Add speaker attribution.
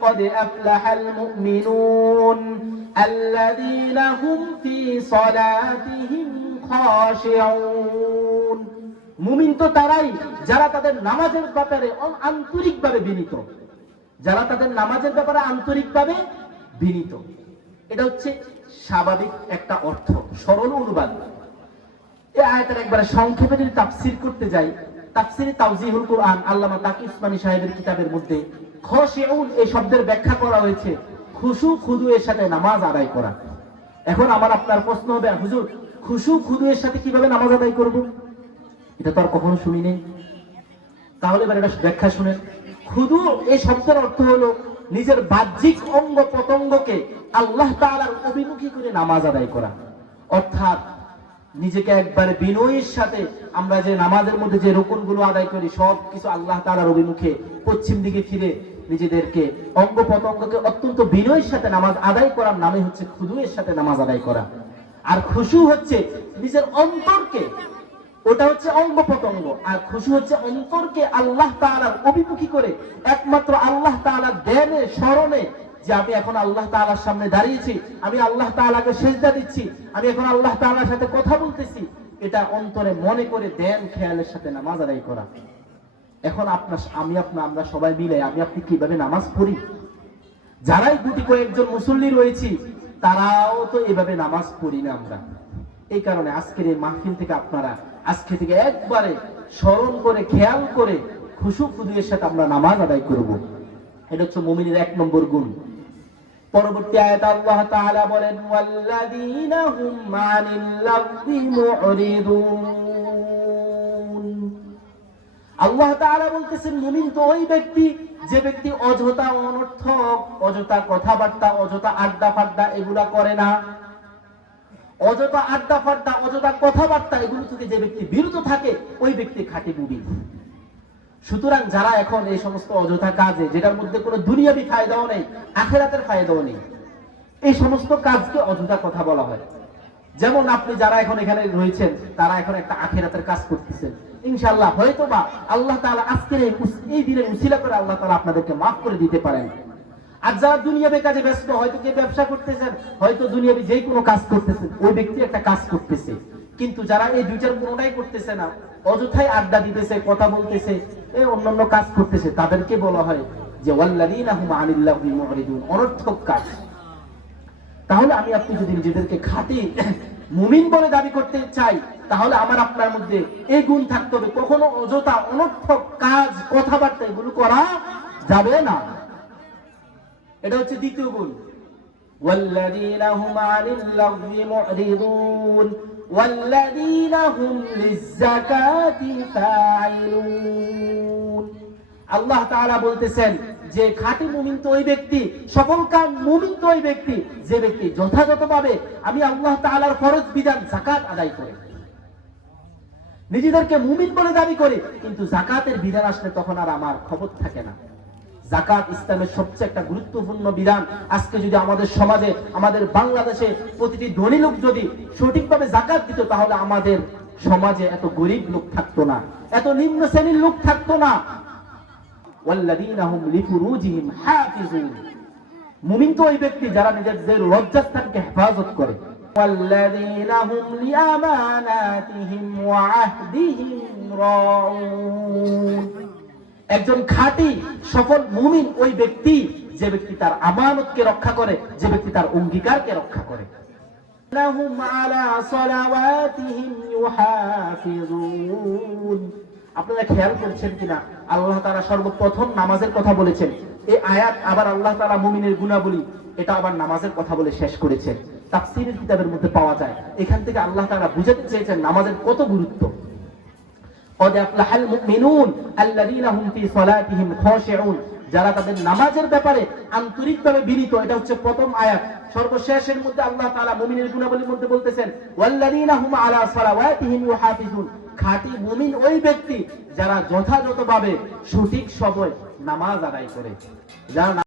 Speaker 1: قد أفلح المؤمنون الذين هم في صلاتهم خاشعون মুমিন তো তারাই যারা তাদের নামাজের ব্যাপারে আন্তরিকভাবে বিনীত যারা তাদের নামাজের ব্যাপারে আন্তরিকভাবে বিনীত এটা হচ্ছে স্বাভাবিক একটা অর্থ সরল অনুবাদ এই আয়াতের একবারে সংক্ষেপে যদি তাফসির করতে যাই তাফসিরে তাওজিহুল কোরআন আল্লামা তাকি উসমানী সাহেবের কিতাবের মধ্যে খশিউন এই শব্দের ব্যাখ্যা করা হয়েছে। খুশু খুদু এর সাথে নামাজ আদায় করা। এখন আমার আপনার প্রশ্ন হবে, হুজুর, খুশু খুদু এর সাথে কীভাবে নামাজ আদায় করব? এটা তো আর কখনো শুনি নেই। তাহলে এবার এটা ব্যাখ্যা শুনেন। খুদু এই শব্দের অর্থ হলো নিজের বাহ্যিক অঙ্গ প্রত্যঙ্গকে আল্লাহ তাআলার অভিমুখী করে নামাজ আদায় করা। অর্থাৎ নিজেকে একবারে বিনয়ের সাথে আমরা যে নামাজের মধ্যে যে রোকনগুলো আদায় করি সব কিছু আল্লাহ তাআলার অভিমুখে পশ্চিম দিকে ফিরে নিজেদেরকে অঙ্গ প্রত্যঙ্গকে অত্যন্ত বিনয়ের সাথে নামাজ আদায় করার নামে হচ্ছে খুদুয়ের সাথে নামাজ আদায় করা। আর খুশু হচ্ছে নিজের অন্তরকে, ওটা হচ্ছে অঙ্গ প্রত্যঙ্গ আর খুশি হচ্ছে অন্তরকে আল্লাহ তাআলার অভিমুখী করে, একমাত্র আল্লাহ তাআলার ধ্যানে স্মরণে যে আমি এখন আল্লাহ তাআলার সামনে দাঁড়িয়েছি, আমি আল্লাহ তাআলাকে সেজদা দিচ্ছি, আমি এখন আল্লাহ তাআলার সাথে কথা বলতেছি। এটা অন্তরে মনে করে ধ্যান খেয়ালের সাথে নামাজ আদায় করা। এখন আপনার আমি আপনার আমরা সবাই মিলে, আমি আপনি কীভাবে নামাজ পড়ি? যারাই গুটি কয়েকজন মুসল্লি রয়েছি, তারাও তো এভাবে নামাজ পড়ি না আমরা। এই কারণে আজকের এই মাহফিল থেকে আপনারা আজকে থেকে একবারে স্মরণ করে, খেয়াল করে খুশু খুদুয়ের সাথে আমরা নামাজ আদায় করব। এটা হচ্ছে মুমিনের এক নম্বর গুণ। পরবর্তী আয়াত আল্লাহ তাআলা বলেন, ওয়াল্লাযীনা হুম আনিল মুরিদুন আল্লাহ তাআলা বলতেছেন, মুমিন তো ওই ব্যক্তি যে ব্যক্তি অযথা অনর্থক, অযথা কথাবার্তা, অযথা আড্ডা ফাড্ডা এগুলা করে না। অযথা আড্ডা ফাড্ডা অযথা কথাবার্তা এগুলো থেকে যে ব্যক্তি বিরত থাকে, ওই ব্যক্তি খাঁটি মুমিন। সুতরাং যারা এখন এই সমস্ত অযথা কাজে, যেটার মধ্যে কোনো দুনিয়াবি ফায়দাও নেই, আখেরাতের ফায়দাও নেই, এই সমস্ত কাজকে অযথা কথা বলা হয়। যেমন আপনি যারা এখন এখানে রয়েছেন, তারা এখন একটা আখেরাতের কাজ করতেছেন। ইনশাআল্লাহ হয়তো বা আল্লাহ তাআলা আজকের এই দিনের উসিলা করে আল্লাহ তাআলা আপনাদেরকে মাফ করে দিতে পারেন। আর যারা দুনিয়াবি কাজে ব্যস্ত, হয়তো কে ব্যবসা করতেছেন, হয়তো দুনিয়াবি যেই কোনো কাজ করতেছেন, ওই ব্যক্তি একটা কাজ করতেছে। কিন্তু যারা এই দুইটার কোনোটাই করতেছে না, অযথাই আড্ডা দিতেছে, কথা বলতেছে এই অন্যান্য কাজ করতেছে, তাদেরকে বলা হয় যে, ওয়াল্লাযীনা হুম আনিল্লাহি অনর্থক কাজ। তাহলে আমি আপনি যদি নিজেদেরকে খাঁটি মুমিন বলে দাবি করতে চাই তাহলে আমার আপনার মধ্যে এই গুণ থাকতে হবে কখনো অযথা অনর্থক কাজ কথাবার্তা এগুলো করা যাবে না এটা হচ্ছে দ্বিতীয় গুণ والذين هم عن اللغو معرضون والذين هم للزكاة فاعلون আল্লাহ তাআলা বলতেছেন যে খাঁটি মুমিন তো ওই ব্যক্তি সফল কাম মুমিন তো ওই ব্যক্তি, যে ব্যক্তি যথাযথভাবে আমি আল্লাহ তাআলার ফরজ বিধান যাকাত আদায় করে। নিজেদেরকে মুমিন বলে দাবি করে, কিন্তু জাকাতের বিধান আসলে তখন আর আমার খবর থাকে না। জাকাত ইসলামের সবচেয়ে একটা গুরুত্বপূর্ণ বিধান। আজকে যদি আমাদের সমাজে, আমাদের বাংলাদেশে প্রতিটি ধনী লোক যদি সঠিকভাবে জাকাত দিত, তাহলে আমাদের সমাজে এত গরিব লোক থাকতো না, এত নিম্ন শ্রেণির লোক থাকতো না والذين هم لفروجهم حافظون মুমিন তো ওই ব্যক্তি যারা নিজেদের লজ্জাস্থানকে হেফাজত করে والذين هم لأماناتهم وعهدهم راعون একজন খাঁটি সফল মুমিন ওই ব্যক্তি যে ব্যক্তি তার আমানতকে রক্ষা করে যে ব্যক্তি তার অঙ্গীকারকে রক্ষা করে لهم على صلواتهم يحافظون আপনারা খেয়াল করছেন কিনা আল্লাহ তাআলা সর্বপ্রথম নামাজের কথা বলেছেন এই আয়াত আবার আল্লাহ তাআলা মুমিনের গুণাবলী এটা আবার নামাজের কথা বলে শেষ করেছেন তাফসীরের কিতাবের মধ্যে পাওয়া যায় এখান থেকে আল্লাহ তাআলা বুঝাতে চেয়েছেন নামাজের কত গুরুত্ব قد أفلح المؤمنون الذين هم في صلاتهم خاشعون যারা তাদের নামাজের ব্যাপারে আন্তরিকভাবে বিনীত, এটা হচ্ছে প্রথম আয়াত। সর্বশেষের মধ্যে আল্লাহ তাআলা মুমিনের গুণাবলীর মধ্যে বলতেছেন, ওয়াল্লাযীনা হুম আলা মুমিন ওই ব্যক্তি যারা যথাযথভাবে সঠিক সময় নামাজ আদায় করে। যারা